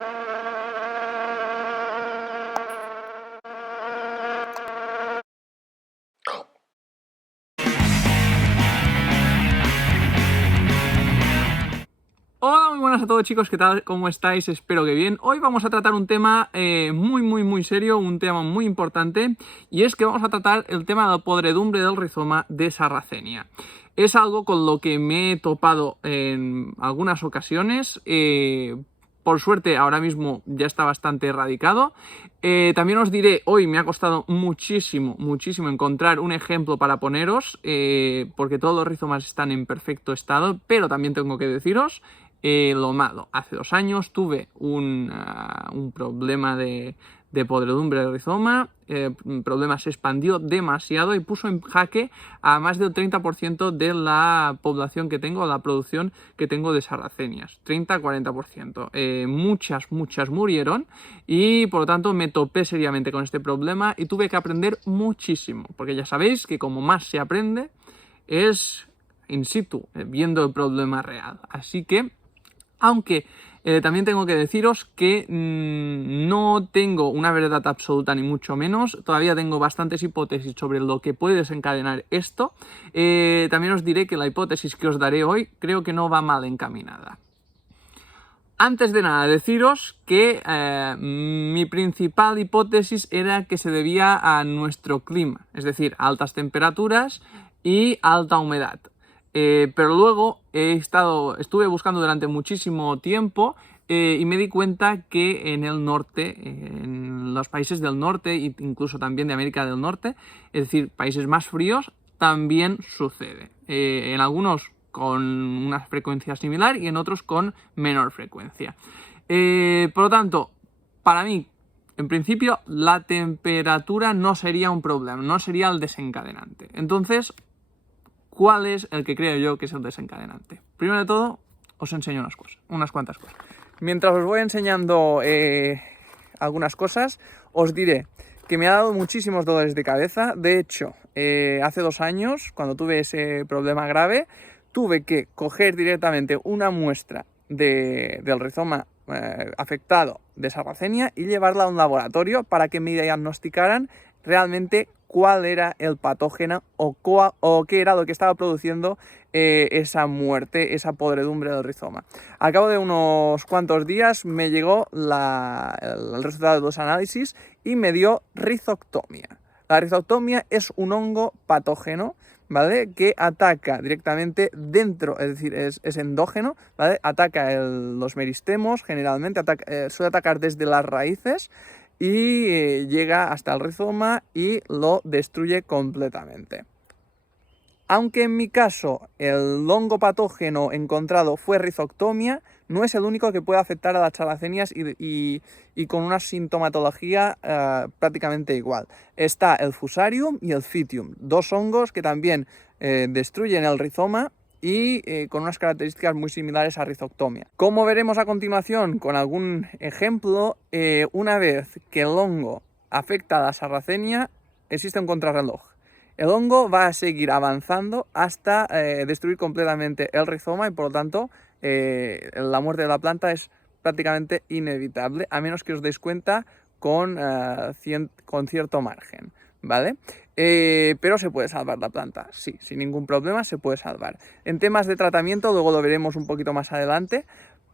Hola, muy buenas a todos chicos, ¿qué tal? ¿Cómo estáis? Espero que bien. Hoy vamos a tratar un tema muy serio, un tema muy importante, y es que vamos a tratar el tema de la podredumbre del rizoma de Sarracenia. Es algo con lo que me he topado en algunas ocasiones. Por suerte ahora mismo ya está bastante erradicado. También os diré, hoy me ha costado muchísimo encontrar un ejemplo para poneros, porque todos los rizomas están en perfecto estado, pero también tengo que deciros lo malo. Hace 2 años tuve un problema de podredumbre del rizoma. El problema se expandió demasiado y puso en jaque a más del 30% de la población que tengo, la producción que tengo de sarracenias. 30-40%. Muchas murieron y por lo tanto me topé seriamente con este problema y tuve que aprender muchísimo, porque ya sabéis que como más se aprende es in situ, viendo el problema real. Así que, aunque también tengo que deciros que no tengo una verdad absoluta ni mucho menos, todavía tengo bastantes hipótesis sobre lo que puede desencadenar esto. También os diré que la hipótesis que os daré hoy creo que no va mal encaminada. Antes de nada, deciros que mi principal hipótesis era que se debía a nuestro clima, es decir, altas temperaturas y alta humedad. Pero luego estuve buscando durante muchísimo tiempo y me di cuenta que en el norte, en los países del norte e incluso también de América del Norte, es decir, países más fríos, también sucede. En algunos con una frecuencia similar y en otros con menor frecuencia. Por lo tanto, para mí, en principio, la temperatura no sería un problema, no sería el desencadenante. Entonces, ¿cuál es el que creo yo que es el desencadenante? Primero de todo, os enseño unas cuantas cosas. Mientras os voy enseñando algunas cosas, os diré que me ha dado muchísimos dolores de cabeza. De hecho, hace 2 años, cuando tuve ese problema grave, tuve que coger directamente una muestra del rizoma afectado de Sarracenia y llevarla a un laboratorio para que me diagnosticaran realmente cuál era el patógeno o qué era lo que estaba produciendo esa muerte, esa podredumbre del rizoma. Al cabo de unos cuantos días me llegó el resultado de los análisis y me dio rizoctomia. La rizoctomia es un hongo patógeno, ¿vale?, que ataca directamente dentro, es decir, es endógeno, ¿vale? Ataca los meristemos, generalmente suele atacar desde las raíces y llega hasta el rizoma y lo destruye completamente. Aunque en mi caso el hongo patógeno encontrado fue rizoctomia, no es el único que puede afectar a las sarracenias y con una sintomatología prácticamente igual. Está el fusarium y el phytium, 2 hongos que también destruyen el rizoma y con unas características muy similares a rizoctomia. Como veremos a continuación con algún ejemplo, una vez que el hongo afecta a la sarracenia, existe un contrarreloj. El hongo va a seguir avanzando hasta destruir completamente el rizoma y por lo tanto la muerte de la planta es prácticamente inevitable, a menos que os deis cuenta con cierto margen, ¿vale? Pero se puede salvar la planta, sí, sin ningún problema se puede salvar. En temas de tratamiento, luego lo veremos un poquito más adelante,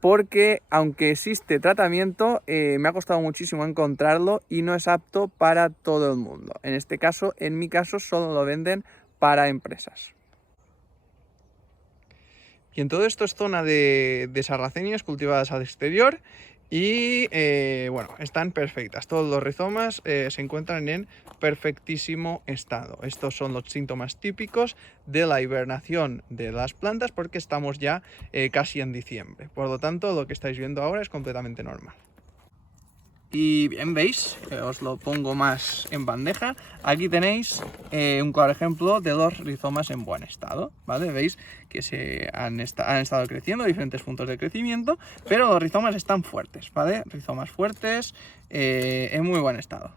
porque aunque existe tratamiento, me ha costado muchísimo encontrarlo y no es apto para todo el mundo. En este caso, en mi caso, solo lo venden para empresas. Bien, todo esto es zona de sarracenias cultivadas al exterior y bueno, están perfectas. Todos los rizomas se encuentran en perfectísimo estado. Estos son los síntomas típicos de la hibernación de las plantas porque estamos ya casi en diciembre. Por lo tanto, lo que estáis viendo ahora es completamente normal. Y bien, veis, os lo pongo más en bandeja. Aquí tenéis un claro ejemplo de los rizomas en buen estado, ¿vale? Veis que han estado creciendo, diferentes puntos de crecimiento, pero los rizomas están fuertes, ¿vale? Rizomas fuertes, en muy buen estado.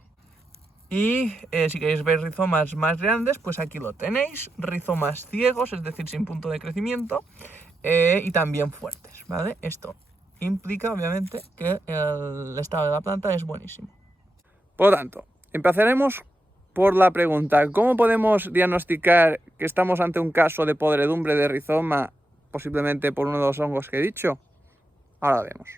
Y si queréis ver rizomas más grandes, pues aquí lo tenéis, rizomas ciegos, es decir, sin punto de crecimiento, y también fuertes, ¿vale? Esto implica obviamente que el estado de la planta es buenísimo. Por lo tanto, empezaremos por la pregunta: ¿cómo podemos diagnosticar que estamos ante un caso de podredumbre de rizoma, posiblemente por uno de los hongos que he dicho? Ahora lo vemos.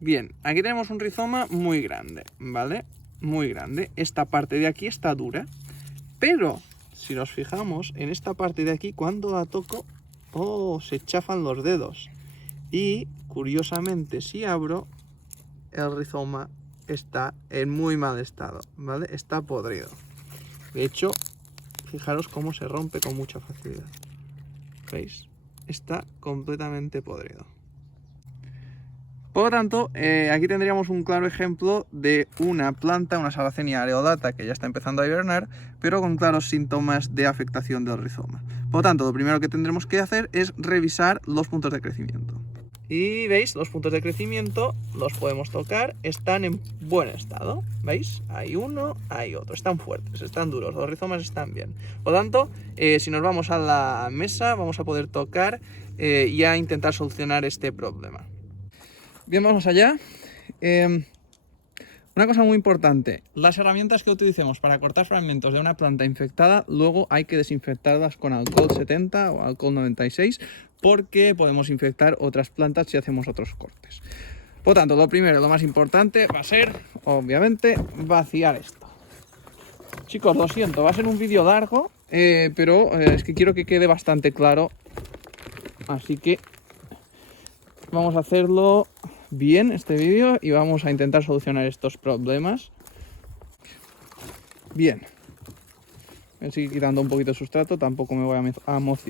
Bien, aquí tenemos un rizoma muy grande, ¿vale? Muy grande. Esta parte de aquí está dura, pero si nos fijamos en esta parte de aquí, cuando la toco, ¡oh!, se chafan los dedos. Y, curiosamente, si abro, el rizoma está en muy mal estado, ¿vale? Está podrido. De hecho, fijaros cómo se rompe con mucha facilidad. ¿Veis? Está completamente podrido. Por lo tanto, aquí tendríamos un claro ejemplo de una planta, una Sarracenia areolata, que ya está empezando a hibernar, pero con claros síntomas de afectación del rizoma. Por lo tanto, lo primero que tendremos que hacer es revisar los puntos de crecimiento. Y veis, los puntos de crecimiento los podemos tocar, están en buen estado. ¿Veis? Hay uno, hay otro. Están fuertes, están duros, los rizomas están bien. Por lo tanto, si nos vamos a la mesa, vamos a poder tocar y a intentar solucionar este problema. Bien, vamos allá. Una cosa muy importante: las herramientas que utilicemos para cortar fragmentos de una planta infectada, luego hay que desinfectarlas con alcohol 70 o alcohol 96, porque podemos infectar otras plantas si hacemos otros cortes. Por tanto, lo primero, lo más importante va a ser, obviamente, vaciar esto. Chicos, lo siento, va a ser un vídeo largo, pero es que quiero que quede bastante claro, así que vamos a hacerlo bien este vídeo y vamos a intentar solucionar estos problemas. Bien, me sigue quitando un poquito de sustrato, tampoco me voy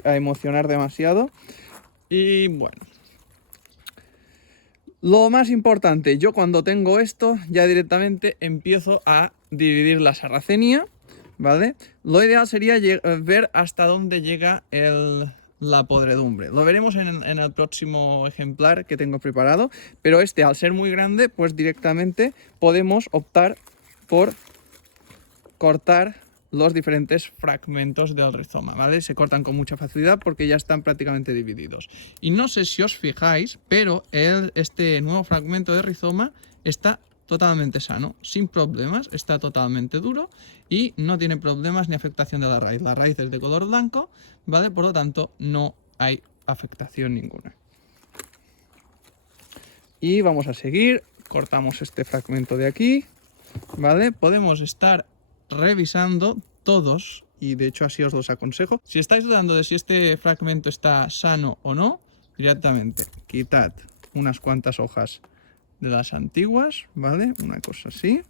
a emocionar demasiado. Y bueno, lo más importante, yo cuando tengo esto ya directamente empiezo a dividir la Sarracenia, ¿vale? Lo ideal sería ver hasta dónde llega la podredumbre. Lo veremos en el próximo ejemplar que tengo preparado, pero este, al ser muy grande, pues directamente podemos optar por cortar los diferentes fragmentos del rizoma, ¿vale? Se cortan con mucha facilidad porque ya están prácticamente divididos. Y no sé si os fijáis, pero este nuevo fragmento de rizoma está totalmente sano, sin problemas, está totalmente duro y no tiene problemas ni afectación de la raíz. La raíz es de color blanco, ¿vale? Por lo tanto, no hay afectación ninguna. Y vamos a seguir, cortamos este fragmento de aquí, ¿vale? Podemos estar revisando todos, y de hecho así os los aconsejo. Si estáis dudando de si este fragmento está sano o no, directamente quitad unas cuantas hojas de las antiguas, ¿vale? Una cosa así,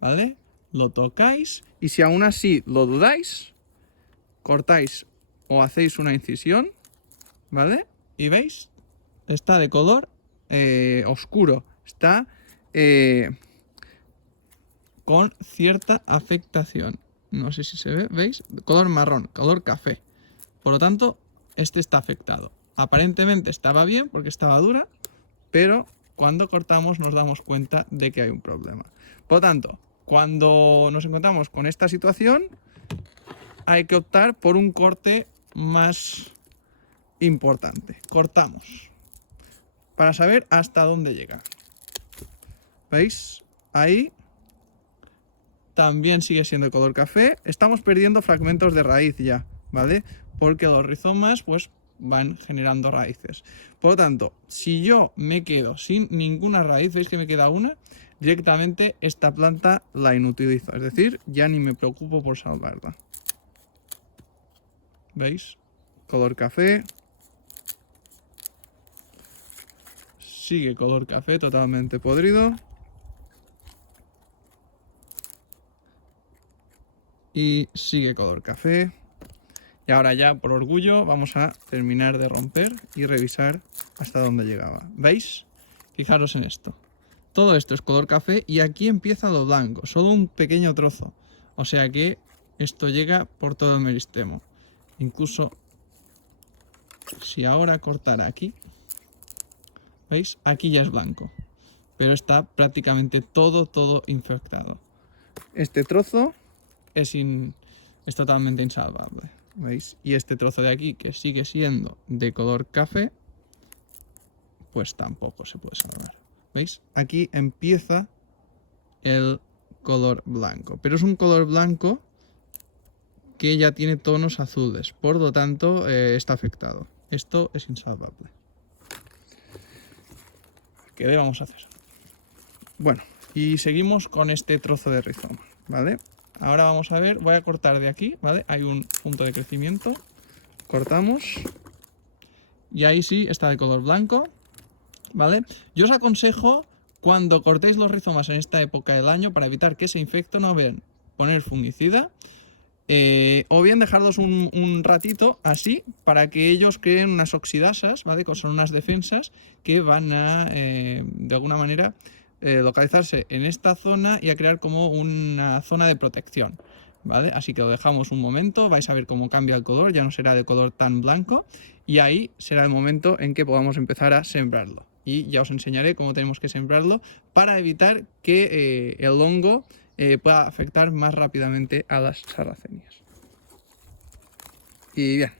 ¿vale? Lo tocáis y si aún así lo dudáis, cortáis o hacéis una incisión, ¿vale? Y veis, está de color oscuro, está con cierta afectación. No sé si se ve, ¿veis? Color marrón, color café. Por lo tanto, este está afectado. Aparentemente estaba bien porque estaba dura, pero cuando cortamos nos damos cuenta de que hay un problema. Por lo tanto, cuando nos encontramos con esta situación, hay que optar por un corte más importante. Cortamos para saber hasta dónde llega. ¿Veis? Ahí también sigue siendo de color café. Estamos perdiendo fragmentos de raíz ya, ¿vale? Porque los rizomas pues van generando raíces. Por lo tanto, si yo me quedo sin ninguna raíz, veis que me queda una, directamente esta planta la inutilizo. Es decir, ya ni me preocupo por salvarla. ¿Veis? Color café. Sigue color café, totalmente podrido. Y sigue color café. Y ahora ya, por orgullo, vamos a terminar de romper y revisar hasta dónde llegaba. ¿Veis? Fijaros en esto. Todo esto es color café y aquí empieza lo blanco, solo un pequeño trozo. O sea que esto llega por todo el meristemo. Incluso si ahora cortara aquí, ¿veis? Aquí ya es blanco, pero está prácticamente todo infectado. Este trozo es totalmente insalvable, ¿veis? Y este trozo de aquí, que sigue siendo de color café, pues tampoco se puede salvar. ¿Veis? Aquí empieza el color blanco, pero es un color blanco que ya tiene tonos azules, por lo tanto está afectado. Esto es insalvable. ¿Qué le vamos a hacer? Bueno, y seguimos con este trozo de rizoma, ¿vale? Ahora vamos a ver, voy a cortar de aquí, ¿vale? Hay un punto de crecimiento, cortamos y ahí sí está de color blanco, ¿vale? Yo os aconsejo, cuando cortéis los rizomas en esta época del año, para evitar que se infecten, no bien poner fungicida, o bien dejarlos un ratito así, para que ellos creen unas oxidasas, ¿vale? Que son unas defensas que van a, de alguna manera, localizarse en esta zona y a crear como una zona de protección, ¿vale? Así que lo dejamos un momento, vais a ver cómo cambia el color, ya no será de color tan blanco, y ahí será el momento en que podamos empezar a sembrarlo. Y ya os enseñaré cómo tenemos que sembrarlo para evitar que el hongo pueda afectar más rápidamente a las sarracenias. Y bien,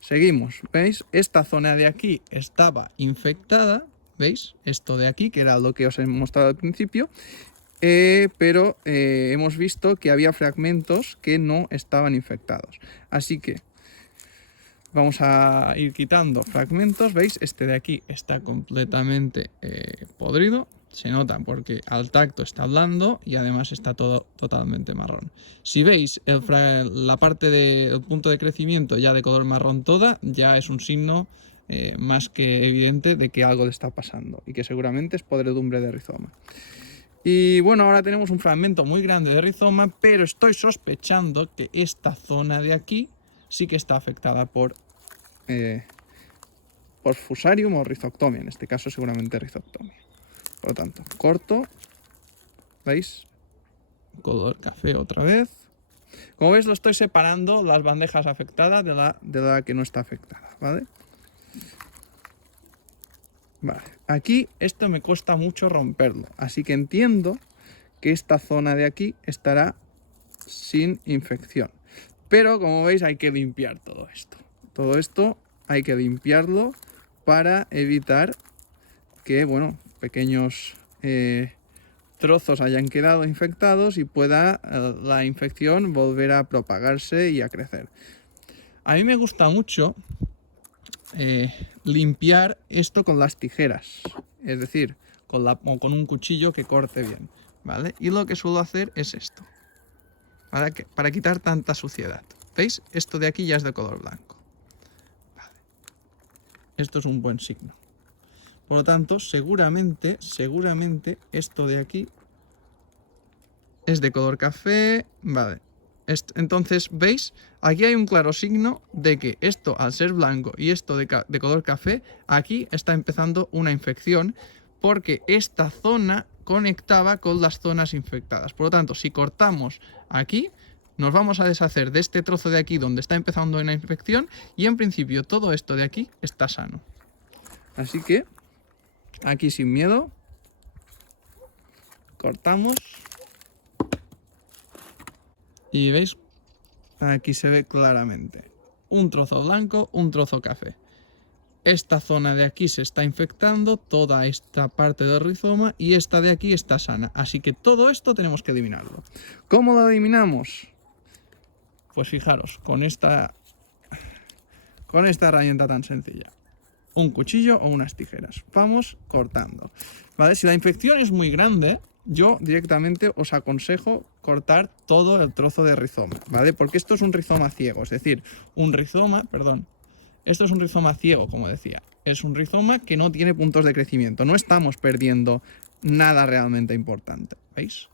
seguimos, ¿veis? Esta zona de aquí estaba infectada, ¿veis? Esto de aquí, que era lo que os he mostrado al principio, pero hemos visto que había fragmentos que no estaban infectados. Así que vamos a ir quitando fragmentos, ¿veis? Este de aquí está completamente podrido. Se nota porque al tacto está blando y además está todo totalmente marrón. Si veis la parte del punto de crecimiento ya de color marrón toda, ya es un signo más que evidente de que algo le está pasando y que seguramente es podredumbre de rizoma. Y bueno, ahora tenemos un fragmento muy grande de rizoma, pero estoy sospechando que esta zona de aquí sí que está afectada por Fusarium o Rhizoctomia. En este caso seguramente Rhizoctomia. Por lo tanto, corto, ¿veis? Color café otra vez. Como veis, lo estoy separando las bandejas afectadas de la que no está afectada, ¿vale? Vale, aquí esto me cuesta mucho romperlo, así que entiendo que esta zona de aquí estará sin infección. Pero como veis hay que limpiar todo esto. Todo esto hay que limpiarlo para evitar que, bueno, pequeños trozos hayan quedado infectados y pueda la infección volver a propagarse y a crecer. A mí me gusta mucho limpiar esto con las tijeras, es decir, con un cuchillo que corte bien, ¿vale? Y lo que suelo hacer es esto, para quitar tanta suciedad. ¿Veis? Esto de aquí ya es de color blanco. Vale. Esto es un buen signo. Por lo tanto, seguramente esto de aquí es de color café. Vale. Entonces, ¿veis? Aquí hay un claro signo de que esto, al ser blanco y esto de color café, aquí está empezando una infección porque esta zona conectaba con las zonas infectadas. Por lo tanto, si cortamos aquí, nos vamos a deshacer de este trozo de aquí donde está empezando una infección y en principio todo esto de aquí está sano. Así que aquí sin miedo cortamos y veis, aquí se ve claramente un trozo blanco, un trozo café. Esta zona de aquí se está infectando, toda esta parte del rizoma, y esta de aquí está sana. Así que todo esto tenemos que eliminarlo. ¿Cómo lo eliminamos? Pues fijaros, con esta herramienta tan sencilla. Un cuchillo o unas tijeras. Vamos cortando. ¿Vale? Si la infección es muy grande, yo directamente os aconsejo cortar todo el trozo de rizoma, ¿vale? Porque esto es un rizoma ciego, es decir, esto es un rizoma ciego, como decía. Es un rizoma que no tiene puntos de crecimiento. No estamos perdiendo nada realmente importante, ¿veis?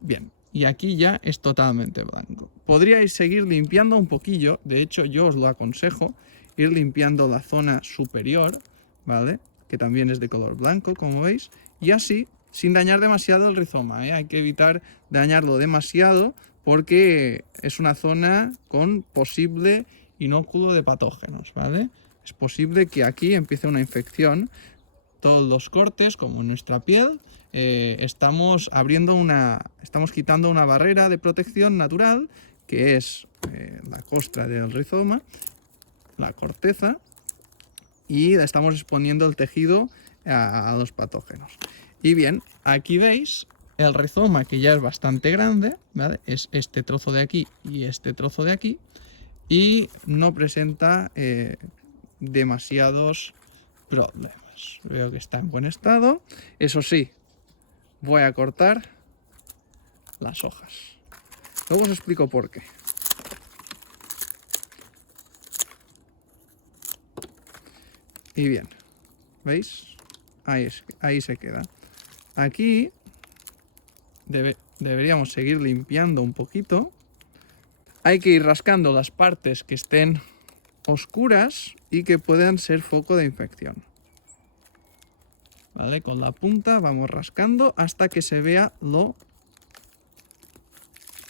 Bien, y aquí ya es totalmente blanco. Podríais seguir limpiando un poquillo, de hecho yo os lo aconsejo, ir limpiando la zona superior, ¿vale? Que también es de color blanco, como veis, y así, sin dañar demasiado el rizoma, ¿eh? Hay que evitar dañarlo demasiado porque es una zona con posible inóculo de patógenos, ¿vale? Es posible que aquí empiece una infección. Todos los cortes, como en nuestra piel, estamos quitando una barrera de protección natural, que es la costra del rizoma, la corteza, y estamos exponiendo el tejido a los patógenos. Y bien, aquí veis el rizoma, que ya es bastante grande, ¿vale? Es este trozo de aquí y este trozo de aquí, y no presenta demasiados problemas. Veo que está en buen estado. Eso sí, voy a cortar las hojas. Luego os explico por qué. Y bien, ¿veis? Ahí se queda. Aquí deberíamos seguir limpiando un poquito. Hay que ir rascando las partes que estén oscuras y que puedan ser foco de infección. ¿Vale? Con la punta vamos rascando hasta que se vea lo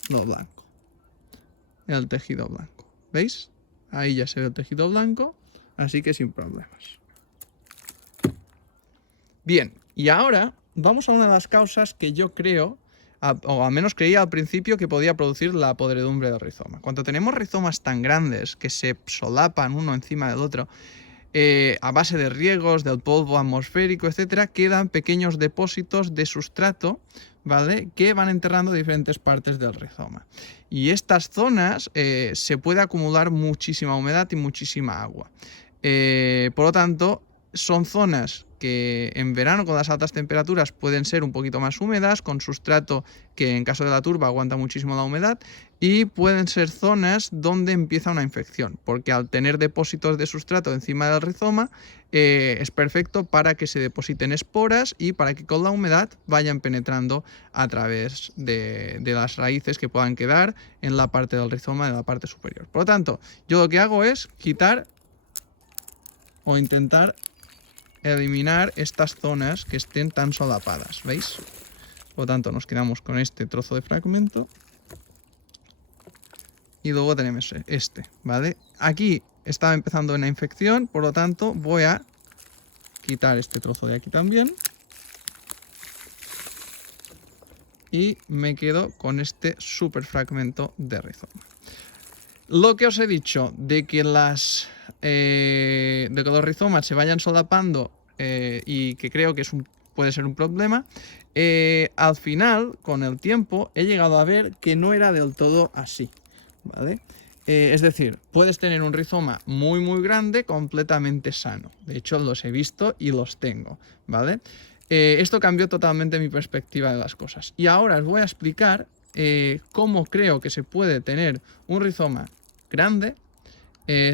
blanco. El tejido blanco. ¿Veis? Ahí ya se ve el tejido blanco, así que sin problemas. Bien, y ahora vamos a una de las causas que yo creo, o al menos creía al principio, que podía producir la podredumbre del rizoma. Cuando tenemos rizomas tan grandes que se solapan uno encima del otro, a base de riegos, del polvo atmosférico, etcétera, quedan pequeños depósitos de sustrato, ¿vale?, que van enterrando diferentes partes del rizoma. Y estas zonas se puede acumular muchísima humedad y muchísima agua. Por lo tanto, son zonas que en verano con las altas temperaturas pueden ser un poquito más húmedas, con sustrato que en caso de la turba aguanta muchísimo la humedad, y pueden ser zonas donde empieza una infección, porque al tener depósitos de sustrato encima del rizoma es perfecto para que se depositen esporas y para que con la humedad vayan penetrando a través de las raíces que puedan quedar en la parte del rizoma de la parte superior. Por lo tanto, yo lo que hago es quitar o intentar eliminar estas zonas que estén tan solapadas, ¿veis? Por lo tanto, nos quedamos con este trozo de fragmento y luego tenemos este, ¿vale? Aquí estaba empezando una infección, por lo tanto voy a quitar este trozo de aquí también y me quedo con este super fragmento de rizoma. Lo que os he dicho de que los rizomas se vayan solapando y que creo que puede ser un problema, al final, con el tiempo, he llegado a ver que no era del todo así, ¿vale? Es decir, puedes tener un rizoma muy muy grande completamente sano. De hecho, los he visto y los tengo, ¿vale? Esto cambió totalmente mi perspectiva de las cosas. Y ahora os voy a explicar cómo creo que se puede tener un rizoma grande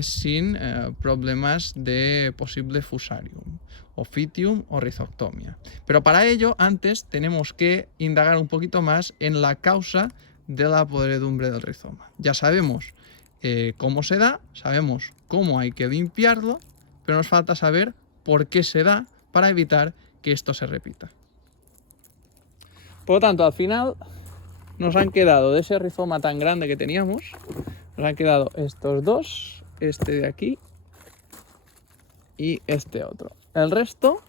sin problemas de posible fusarium, ophitium o rizoctomia. Pero para ello, antes tenemos que indagar un poquito más en la causa de la podredumbre del rizoma. Ya sabemos cómo se da, sabemos cómo hay que limpiarlo, pero nos falta saber por qué se da para evitar que esto se repita. Por lo tanto, al final nos han quedado de ese rizoma tan grande que teníamos, nos han quedado estos dos, este de aquí y este otro. El resto,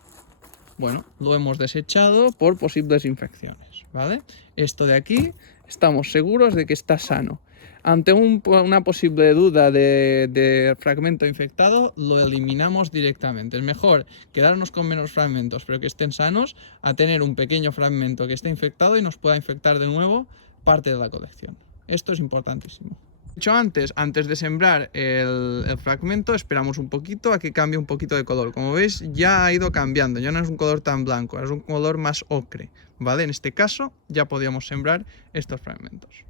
bueno, lo hemos desechado por posibles infecciones, ¿vale? Esto de aquí estamos seguros de que está sano. Ante una posible duda de fragmento infectado, lo eliminamos directamente. Es mejor quedarnos con menos fragmentos, pero que estén sanos, a tener un pequeño fragmento que esté infectado y nos pueda infectar de nuevo parte de la colección. Esto es importantísimo. De hecho, antes de sembrar el fragmento, esperamos un poquito a que cambie un poquito de color. Como veis, ya ha ido cambiando, ya no es un color tan blanco, es un color más ocre, ¿vale? En este caso, ya podíamos sembrar estos fragmentos.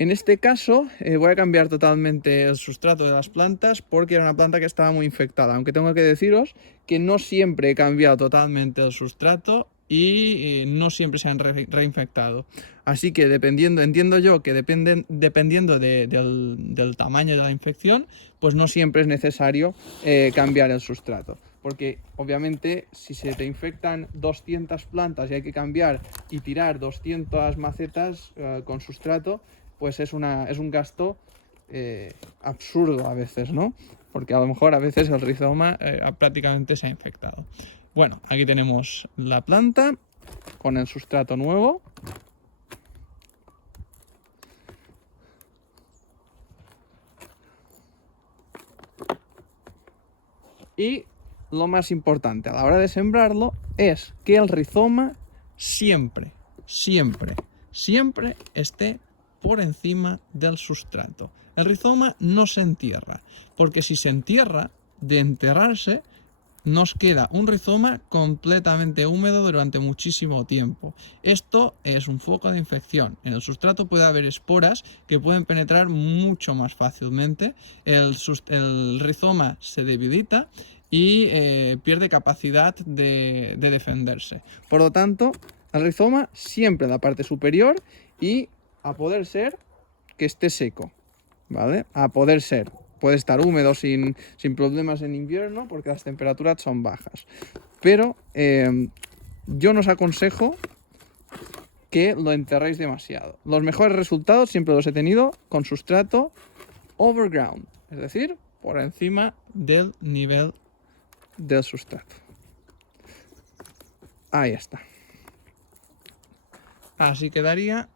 En este caso voy a cambiar totalmente el sustrato de las plantas porque era una planta que estaba muy infectada, aunque tengo que deciros que no siempre he cambiado totalmente el sustrato y no siempre se han reinfectado. Así que entiendo yo que dependiendo del tamaño de la infección, pues no siempre es necesario cambiar el sustrato. Porque obviamente si se te infectan 200 plantas y hay que cambiar y tirar 200 macetas con sustrato, pues es un gasto absurdo a veces, ¿no? Porque a lo mejor a veces el rizoma prácticamente se ha infectado. Bueno, aquí tenemos la planta con el sustrato nuevo. Y lo más importante a la hora de sembrarlo es que el rizoma siempre esté por encima del sustrato. El rizoma no se entierra, porque si se entierra, de enterrarse, nos queda un rizoma completamente húmedo durante muchísimo tiempo. Esto es un foco de infección. En el sustrato puede haber esporas que pueden penetrar mucho más fácilmente. El rizoma se debilita y pierde capacidad de defenderse. Por lo tanto, el rizoma siempre en la parte superior y a poder ser que esté seco, ¿vale? A poder ser. Puede estar húmedo sin problemas en invierno porque las temperaturas son bajas. Pero yo no os aconsejo que lo enterréis demasiado. Los mejores resultados siempre los he tenido con sustrato overground, es decir, por encima del nivel del sustrato. Ahí está. Así quedaría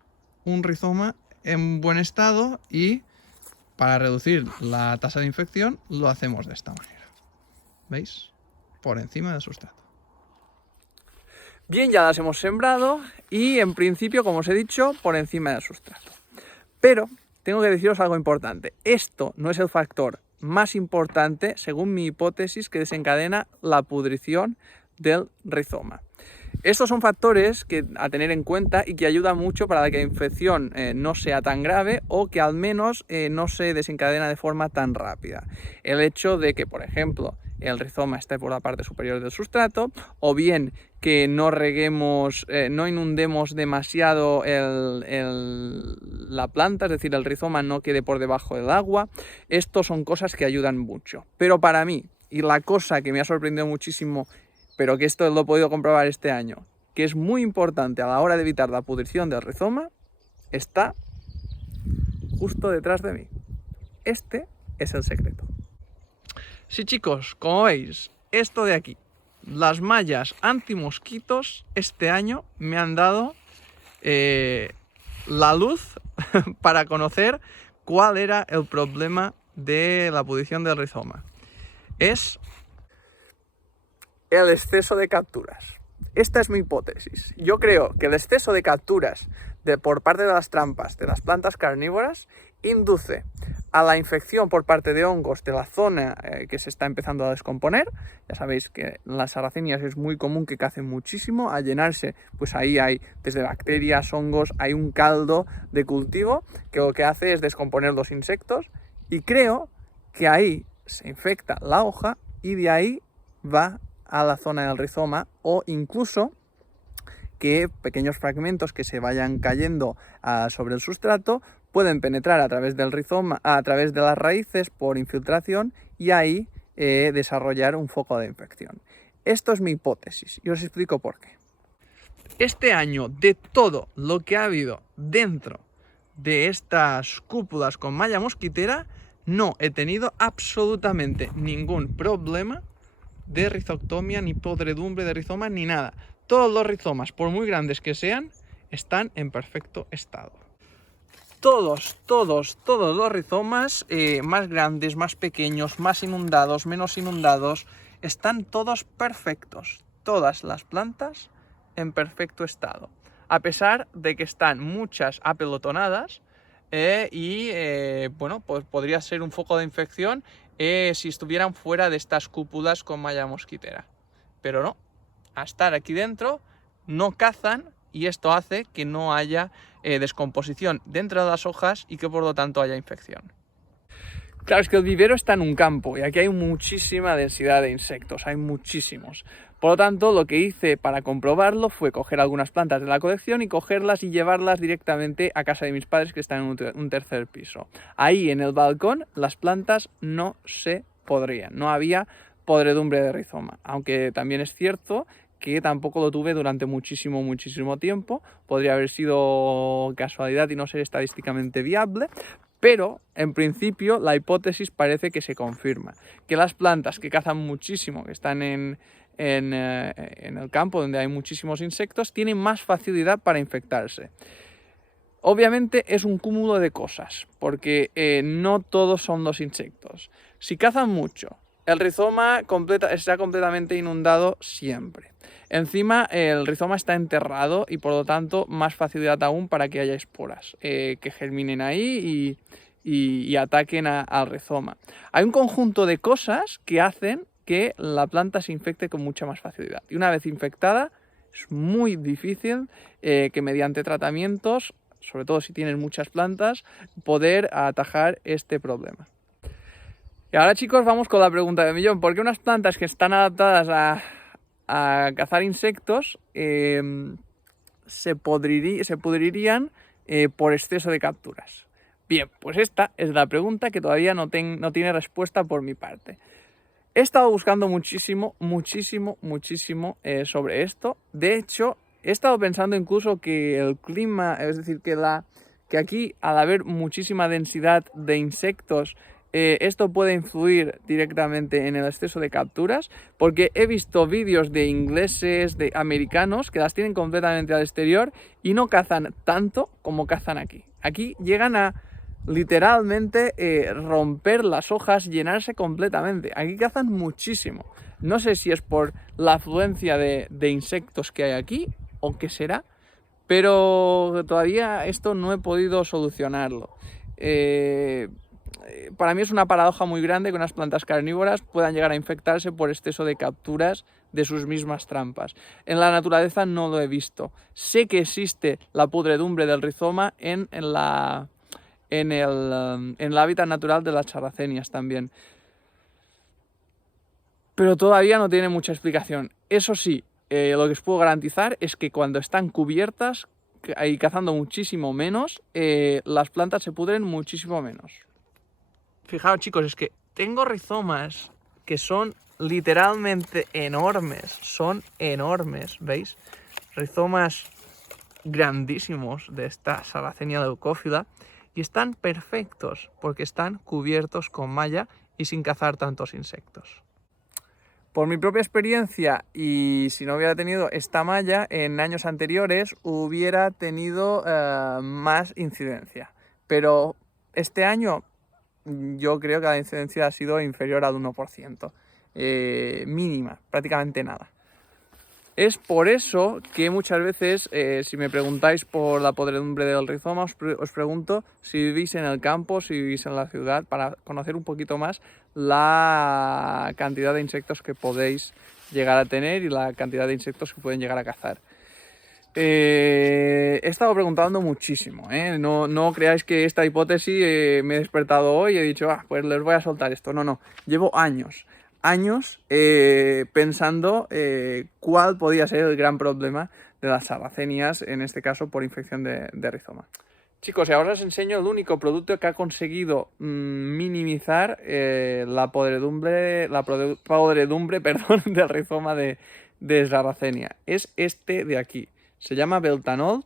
un rizoma en buen estado y para reducir la tasa de infección lo hacemos de esta manera. ¿Veis? Por encima del sustrato. Bien, ya las hemos sembrado y en principio, como os he dicho, por encima del sustrato. Pero tengo que deciros algo importante. Esto no es el factor más importante, según mi hipótesis, que desencadena la pudrición del rizoma. Estos son factores a tener en cuenta y que ayudan mucho para que la infección no sea tan grave o que al menos no se desencadena de forma tan rápida. El hecho de que, por ejemplo, el rizoma esté por la parte superior del sustrato, o bien que no reguemos, no inundemos demasiado la planta, es decir, el rizoma no quede por debajo del agua. Estos son cosas que ayudan mucho. Pero para mí, y la cosa que me ha sorprendido muchísimo, pero que esto lo he podido comprobar este año, que es muy importante a la hora de evitar la pudrición del rizoma, está justo detrás de mí. Este es el secreto. Sí, chicos, como veis, esto de aquí, las mallas antimosquitos, este año me han dado la luz para conocer cuál era el problema de la pudrición del rizoma. Es el exceso de capturas. Esta es mi hipótesis. Yo creo que el exceso de capturas por parte de las trampas de las plantas carnívoras induce a la infección por parte de hongos de la zona que se está empezando a descomponer. Ya sabéis que en las sarracenias es muy común que cacen muchísimo. Al llenarse, pues ahí hay desde bacterias, hongos, hay un caldo de cultivo que lo que hace es descomponer los insectos, y creo que ahí se infecta la hoja y de ahí va a la zona del rizoma, o incluso que pequeños fragmentos que se vayan cayendo sobre el sustrato pueden penetrar a través del rizoma, a través de las raíces por infiltración, y ahí desarrollar un foco de infección. Esto es mi hipótesis y os explico por qué. Este año, de todo lo que ha habido dentro de estas cúpulas con malla mosquitera, no he tenido absolutamente ningún problema de rizoctomia, ni podredumbre de rizoma, ni nada. Todos los rizomas, por muy grandes que sean, están en perfecto estado. Todos los rizomas, más grandes, más pequeños, más inundados, menos inundados, están todos perfectos. Todas las plantas en perfecto estado. A pesar de que están muchas apelotonadas bueno, pues podría ser un foco de infección si estuvieran fuera de estas cúpulas con malla mosquitera. Pero no, a estar aquí dentro no cazan, y esto hace que no haya descomposición dentro de las hojas y que por lo tanto haya infección. Claro, es que el vivero está en un campo y aquí hay muchísima densidad de insectos, hay muchísimos. Por lo tanto, lo que hice para comprobarlo fue coger algunas plantas de la colección y cogerlas y llevarlas directamente a casa de mis padres, que están en un tercer piso. Ahí en el balcón las plantas no se podrían, no había podredumbre de rizoma, aunque también es cierto que tampoco lo tuve durante muchísimo tiempo. Podría haber sido casualidad y no ser estadísticamente viable, pero en principio la hipótesis parece que se confirma, que las plantas que cazan muchísimo, que están en el campo donde hay muchísimos insectos, tienen más facilidad para infectarse. Obviamente es un cúmulo de cosas, porque no todos son los insectos. Si cazan mucho el rizoma está completamente inundado siempre. Encima el rizoma está enterrado y por lo tanto más facilidad aún para que haya esporas que germinen ahí y ataquen al rizoma. Hay un conjunto de cosas que hacen que la planta se infecte con mucha más facilidad. Y una vez infectada es muy difícil que mediante tratamientos, sobre todo si tienes muchas plantas, poder atajar este problema. Y ahora, chicos, vamos con la pregunta del millón. ¿Por qué unas plantas que están adaptadas a cazar insectos se pudrirían por exceso de capturas? Bien, pues esta es la pregunta que todavía no tiene respuesta por mi parte. He estado buscando muchísimo sobre esto. De hecho, he estado pensando incluso que el clima, es decir, que aquí, al haber muchísima densidad de insectos, esto puede influir directamente en el exceso de capturas, porque he visto vídeos de ingleses, de americanos, que las tienen completamente al exterior y no cazan tanto como cazan aquí. Aquí llegan a literalmente romper las hojas, llenarse completamente. Aquí cazan muchísimo. No sé si es por la afluencia de insectos que hay aquí o qué será, pero todavía esto no he podido solucionarlo. Para mí es una paradoja muy grande que unas plantas carnívoras puedan llegar a infectarse por exceso de capturas de sus mismas trampas. En la naturaleza no lo he visto. Sé que existe la pudredumbre del rizoma en el hábitat natural de las charracenias también. Pero todavía no tiene mucha explicación. Eso sí, lo que os puedo garantizar es que cuando están cubiertas y cazando muchísimo menos, las plantas se pudren muchísimo menos. Fijaos, chicos, es que tengo rizomas que son literalmente enormes. Son enormes, ¿veis? Rizomas grandísimos de esta Sarracenia leucófila y están perfectos porque están cubiertos con malla y sin cazar tantos insectos. Por mi propia experiencia, y si no hubiera tenido esta malla, en años anteriores hubiera tenido más incidencia. Pero este año yo creo que la incidencia ha sido inferior al 1%. Mínima, prácticamente nada. Es por eso que muchas veces, si me preguntáis por la podredumbre del rizoma, os pregunto si vivís en el campo, si vivís en la ciudad, para conocer un poquito más la cantidad de insectos que podéis llegar a tener y la cantidad de insectos que pueden llegar a cazar. He estado preguntando muchísimo, no creáis que esta hipótesis me he despertado hoy y he dicho, pues les voy a soltar esto. No, llevo años pensando cuál podía ser el gran problema de las sarracenias, en este caso por infección de rizoma. Chicos, y ahora os enseño el único producto que ha conseguido minimizar la podredumbre del rizoma de sarracenia. Es este de aquí. Se llama Beltanol,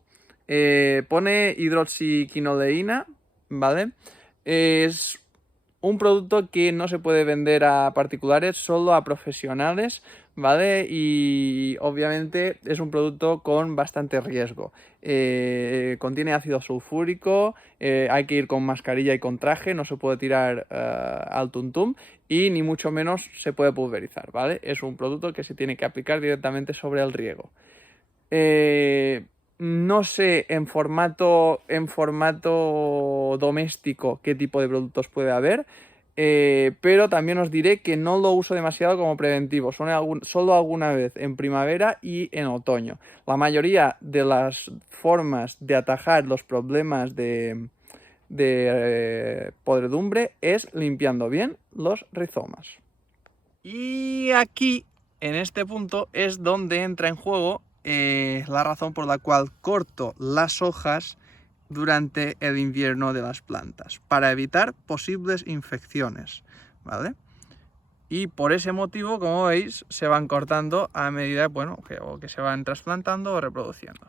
pone hidroxiquinoleína, ¿vale? Es un producto que no se puede vender a particulares, solo a profesionales, ¿vale? Y obviamente es un producto con bastante riesgo. Contiene ácido sulfúrico, hay que ir con mascarilla y con traje, no se puede tirar al tuntum y ni mucho menos se puede pulverizar, ¿vale? Es un producto que se tiene que aplicar directamente sobre el riego. No sé en formato doméstico qué tipo de productos puede haber, pero también os diré que no lo uso demasiado como preventivo, solo alguna vez en primavera y en otoño. La mayoría de las formas de atajar los problemas de podredumbre es limpiando bien los rizomas. Y aquí, en este punto, es donde entra en juego la razón por la cual corto las hojas durante el invierno de las plantas, para evitar posibles infecciones, ¿vale? Y por ese motivo, como veis, se van cortando a medida, que se van trasplantando o reproduciendo.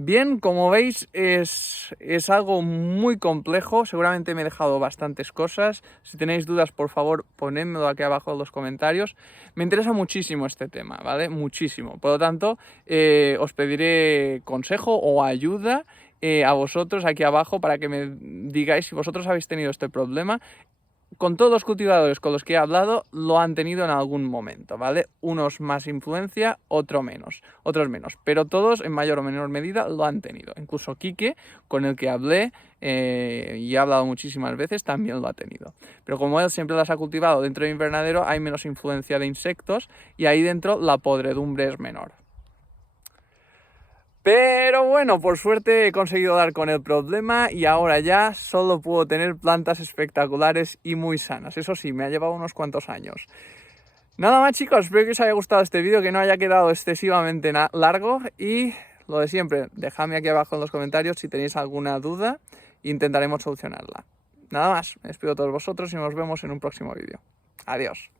Bien, como veis es algo muy complejo, seguramente me he dejado bastantes cosas. Si tenéis dudas, por favor, ponedmelo aquí abajo en los comentarios. Me interesa muchísimo este tema, ¿vale? Muchísimo. Por lo tanto, os pediré consejo o ayuda a vosotros aquí abajo para que me digáis si vosotros habéis tenido este problema. con todos los cultivadores con los que he hablado, lo han tenido en algún momento, ¿vale? Unos más influencia, otros menos. Pero todos, en mayor o menor medida, lo han tenido. Incluso Quique, con el que hablé y he hablado muchísimas veces, también lo ha tenido. Pero como él siempre las ha cultivado dentro de invernadero, hay menos influencia de insectos y ahí dentro la podredumbre es menor. Pero bueno, por suerte he conseguido dar con el problema y ahora ya solo puedo tener plantas espectaculares y muy sanas. Eso sí, me ha llevado unos cuantos años. Nada más, chicos, espero que os haya gustado este vídeo, que no haya quedado excesivamente largo y lo de siempre, dejadme aquí abajo en los comentarios si tenéis alguna duda e intentaremos solucionarla. Nada más, me despido de todos vosotros y nos vemos en un próximo vídeo. Adiós.